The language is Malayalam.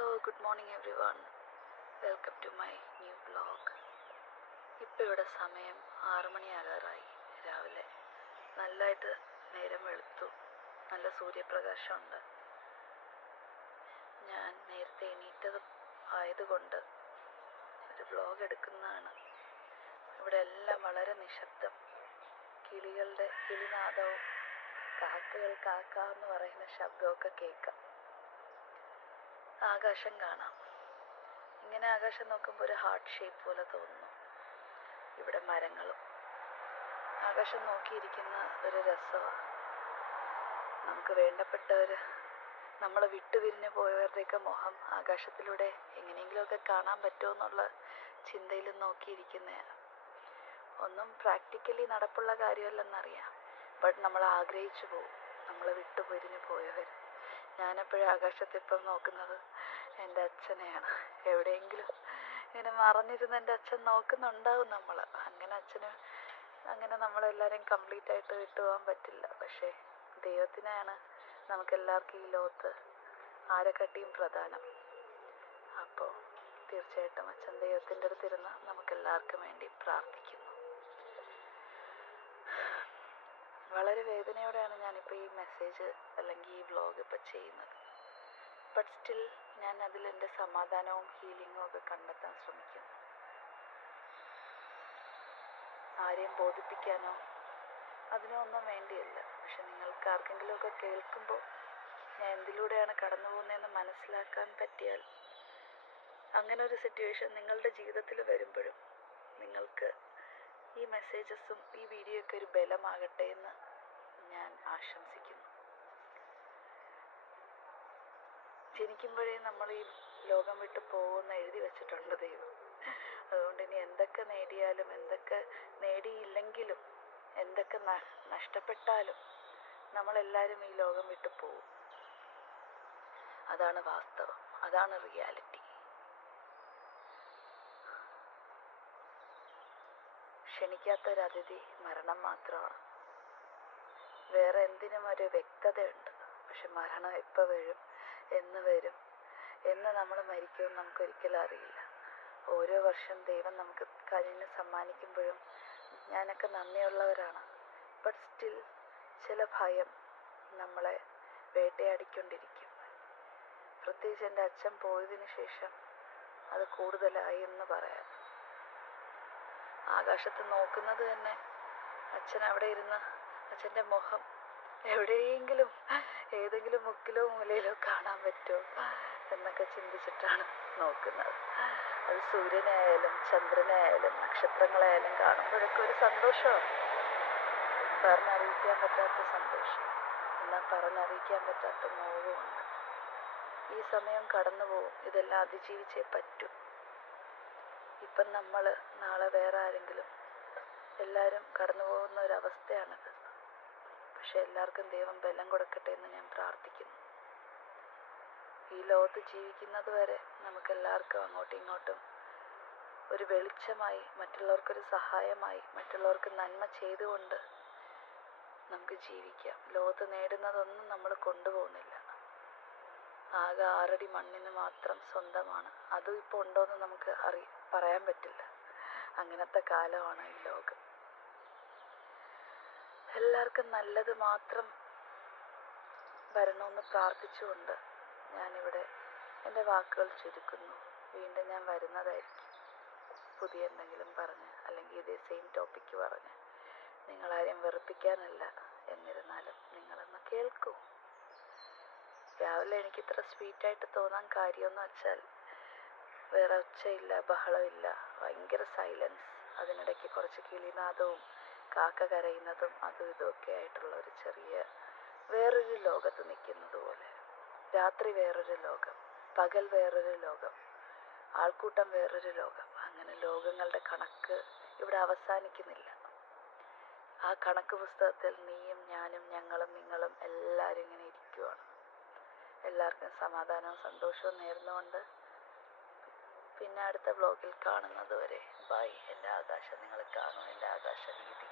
Good morning everyone. Welcome to my new vlog. ഇപ്പോൾ ഇവിടെ സമയം 6 മണിയാകാറായി രാവിലെ. നല്ലതായിട്ട് നേരം വെളുത്തു, നല്ല സൂര്യപ്രകാശമുണ്ട്. ഞാൻ നേരത്തെ എണീറ്റത് ആയതുകൊണ്ട് ഒരു വ്ലോഗ് എടുക്കുന്നതാണ്. ഇവിടെ എല്ലാം വളരെ നിശബ്ദം. കിളികളുടെ കിളിനാദവും കാക്കകൾ കാക്ക എന്ന് പറയുന്ന ശബ്ദമൊക്കെ കേൾക്കാം. ആകാശം കാണാം. ഇങ്ങനെ ആകാശം നോക്കുമ്പോൾ ഒരു ഹാർട്ട് ഷേപ്പ് പോലെ തോന്നുന്നു. ഇവിടെ മരങ്ങളും. ആകാശം നോക്കിയിരിക്കുന്ന ഒരു രസമാണ്. നമുക്ക് വേണ്ടപ്പെട്ടവർ, നമ്മളെ വിട്ടുപിരിഞ്ഞ് പോയവരുടെയൊക്കെ മുഖം ആകാശത്തിലൂടെ എങ്ങനെയെങ്കിലുമൊക്കെ കാണാൻ പറ്റുമോ എന്നുള്ള ചിന്തയിൽ നോക്കിയിരിക്കുന്നതാണ്. ഒന്നും പ്രാക്ടിക്കലി നടപ്പുള്ള കാര്യമല്ലെന്നറിയാം, ബട്ട് നമ്മൾ ആഗ്രഹിച്ചു പോകും നമ്മളെ വിട്ടുപിരിഞ്ഞ് പോയവർ. ഞാനെപ്പോഴും ആകാശത്തിപ്പം നോക്കുന്നത് എൻ്റെ അച്ഛനെയാണ്. എവിടെയെങ്കിലും ഇങ്ങനെ മറഞ്ഞിരുന്ന് എൻ്റെ അച്ഛൻ നോക്കുന്നുണ്ടാവും നമ്മൾ. അങ്ങനെ നമ്മളെല്ലാവരെയും കംപ്ലീറ്റ് ആയിട്ട് വിട്ടുപോകാൻ പറ്റില്ല. പക്ഷേ ദൈവത്തിനെയാണ് നമുക്കെല്ലാവർക്കും ഈ ലോകത്ത് ആരെക്കാട്ടിയും പ്രധാനം. അപ്പോൾ തീർച്ചയായിട്ടും അച്ഛൻ ദൈവത്തിൻ്റെ അടുത്തിരുന്ന് നമുക്കെല്ലാവർക്കും വേണ്ടി പ്രാർത്ഥിക്കുന്നു. വളരെ വേദനയോടെയാണ് ഞാനിപ്പോൾ ഈ മെസ്സേജ് അല്ലെങ്കിൽ ഈ വ്ലോഗ് ഇപ്പോൾ ചെയ്യുന്നത്. ബട്ട് സ്റ്റിൽ ഞാൻ അതിൽ എൻ്റെ സമാധാനവും ഹീലിങ്ങും ഒക്കെ കണ്ടെത്താൻ ശ്രമിക്കുന്നു. ആരെയും ബോധിപ്പിക്കാനോ അതിനോ ഒന്നും വേണ്ടിയല്ല. പക്ഷെ നിങ്ങൾക്ക് ആർക്കെങ്കിലുമൊക്കെ കേൾക്കുമ്പോൾ ഞാൻ എന്തിലൂടെയാണ് കടന്നു പോകുന്നതെന്ന് മനസ്സിലാക്കാൻ പറ്റിയാൽ, അങ്ങനെ ഒരു സിറ്റുവേഷൻ നിങ്ങളുടെ ജീവിതത്തിൽ വരുമ്പോഴും നിങ്ങൾക്ക് ഈ മെസ്സേജസും ഈ വീഡിയോ ഒക്കെ ഒരു ബലമാകട്ടെ എന്ന് ഞാൻ ആശംസിക്കുന്നു. ജനിക്കുമ്പോഴേ നമ്മൾ ഈ ലോകം വിട്ട് പോകുമെന്ന് എഴുതി വെച്ചിട്ടുണ്ട് ദൈവം. അതുകൊണ്ട് ഇനി എന്തൊക്കെ നേടിയാലും എന്തൊക്കെ നേടിയില്ലെങ്കിലും എന്തൊക്കെ നഷ്ടപ്പെട്ടാലും നമ്മളെല്ലാവരും ഈ ലോകം വിട്ട് പോകും. അതാണ് വാസ്തവം, അതാണ് റിയാലിറ്റി. ക്ഷണിക്കാത്തൊരതിഥി മരണം മാത്രമാണ്. വേറെ എന്തിനും ഒരു വ്യക്തതയുണ്ട്. പക്ഷെ മരണം എപ്പോൾ വരും, എന്ന് വരും, എന്ന് നമ്മൾ മരിക്കുമെന്ന് നമുക്കൊരിക്കലും അറിയില്ല. ഓരോ വർഷം ദൈവം നമുക്ക് കനിഞ്ഞ് സമ്മാനിക്കുമ്പോഴും ഞാനൊക്കെ നന്ദിയുള്ളവരാണ്. ബട്ട് സ്റ്റിൽ ചില ഭയം നമ്മളെ വേട്ടയാടിക്കൊണ്ടിരിക്കും. പ്രത്യേകിച്ച് എൻ്റെ അച്ഛൻ പോയതിനു ശേഷം അത് കൂടുതലായി എന്ന് പറയാം. ആകാശത്ത് നോക്കുന്നത് തന്നെ അച്ഛൻ അവിടെ ഇരുന്ന് അച്ഛൻ്റെ മുഖം എവിടെയെങ്കിലും ഏതെങ്കിലും മുക്കിലോ മൂലയിലോ കാണാൻ പറ്റുമോ എന്നൊക്കെ ചിന്തിച്ചിട്ടാണ് നോക്കുന്നത്. അത് സൂര്യനെ ആയാലും ചന്ദ്രനെ ആയാലും നക്ഷത്രങ്ങളായാലും കാണുമ്പോഴൊക്കെ ഒരു സന്തോഷമാണ്. പറഞ്ഞറിയിക്കാൻ പറ്റാത്ത സന്തോഷം, എന്നാൽ പറഞ്ഞറിയിക്കാൻ പറ്റാത്ത നോവുമുണ്ട്. ഈ സമയം കടന്നു പോകും, ഇതെല്ലാം അതിജീവിച്ചേ പറ്റൂ. ഇപ്പം നമ്മൾ, നാളെ വേറെ ആരെങ്കിലും, എല്ലാവരും കടന്നു പോകുന്ന ഒരവസ്ഥയാണിത്. പക്ഷെ എല്ലാവർക്കും ദൈവം ബലം കൊടുക്കട്ടെ എന്ന് ഞാൻ പ്രാർത്ഥിക്കുന്നു. ഈ ലോകത്ത് ജീവിക്കുന്നത് വരെ നമുക്കെല്ലാവർക്കും അങ്ങോട്ടും ഇങ്ങോട്ടും ഒരു വെളിച്ചമായി, മറ്റുള്ളവർക്കൊരു സഹായമായി, മറ്റുള്ളവർക്ക് നന്മ ചെയ്തുകൊണ്ട് നമുക്ക് ജീവിക്കാം. ലോകത്ത് നേടുന്നതൊന്നും നമ്മൾ കൊണ്ടുപോകുന്നില്ല. ആകെ 6 അടി മണ്ണിന് മാത്രം സ്വന്തമാണ്. അതും ഇപ്പോൾ ഉണ്ടോയെന്ന് നമുക്ക് പറയാൻ പറ്റില്ല. അങ്ങനത്തെ കാലമാണ് ഈ ലോകം. എല്ലാവർക്കും നല്ലത് മാത്രം വരണമെന്ന് പ്രാർത്ഥിച്ചുകൊണ്ട് ഞാനിവിടെ എൻ്റെ വാക്കുകൾ ചുരുക്കുന്നു. വീണ്ടും ഞാൻ വരുന്നതായിരിക്കും പുതിയ എന്തെങ്കിലും പറഞ്ഞ്, അല്ലെങ്കിൽ ഇതേ സെയിം ടോപ്പിക്ക് പറഞ്ഞ്. നിങ്ങളാരെയും വെറുപ്പിക്കാനല്ല. എന്നിരുന്നാലും നിങ്ങളൊന്ന് കേൾക്കൂ. രാവിലെ എനിക്കിത്ര സ്വീറ്റായിട്ട് തോന്നാൻ കാര്യമെന്ന് വെച്ചാൽ വേറെ ഒച്ചയില്ല, ബഹളമില്ല, ഭയങ്കര സൈലൻസ്. അതിനിടയ്ക്ക് കുറച്ച് കിളിനാദവും കാക്ക കരയുന്നതും അതും ഇതുമൊക്കെ ആയിട്ടുള്ള ഒരു ചെറിയ വേറൊരു ലോകത്ത് നിൽക്കുന്നത് പോലെ. രാത്രി വേറൊരു ലോകം, പകൽ വേറൊരു ലോകം, ആൾക്കൂട്ടം വേറൊരു ലോകം. അങ്ങനെ ലോകങ്ങളുടെ കണക്ക് ഇവിടെ അവസാനിക്കുന്നില്ല. ആ കണക്ക് പുസ്തകത്തിൽ നീയും ഞാനും ഞങ്ങളും നിങ്ങളും എല്ലാവരും ഇങ്ങനെ ഇരിക്കുവാണ്. എല്ലാവർക്കും സമാധാനവും സന്തോഷവും നേർന്നുകൊണ്ട് പിന്നെ അടുത്ത വ്ലോഗിൽ കാണുന്നത് വരെ ബൈ. എൻ്റെ ആകാശം നിങ്ങൾ കാണും, എൻ്റെ ആകാശ വീതി.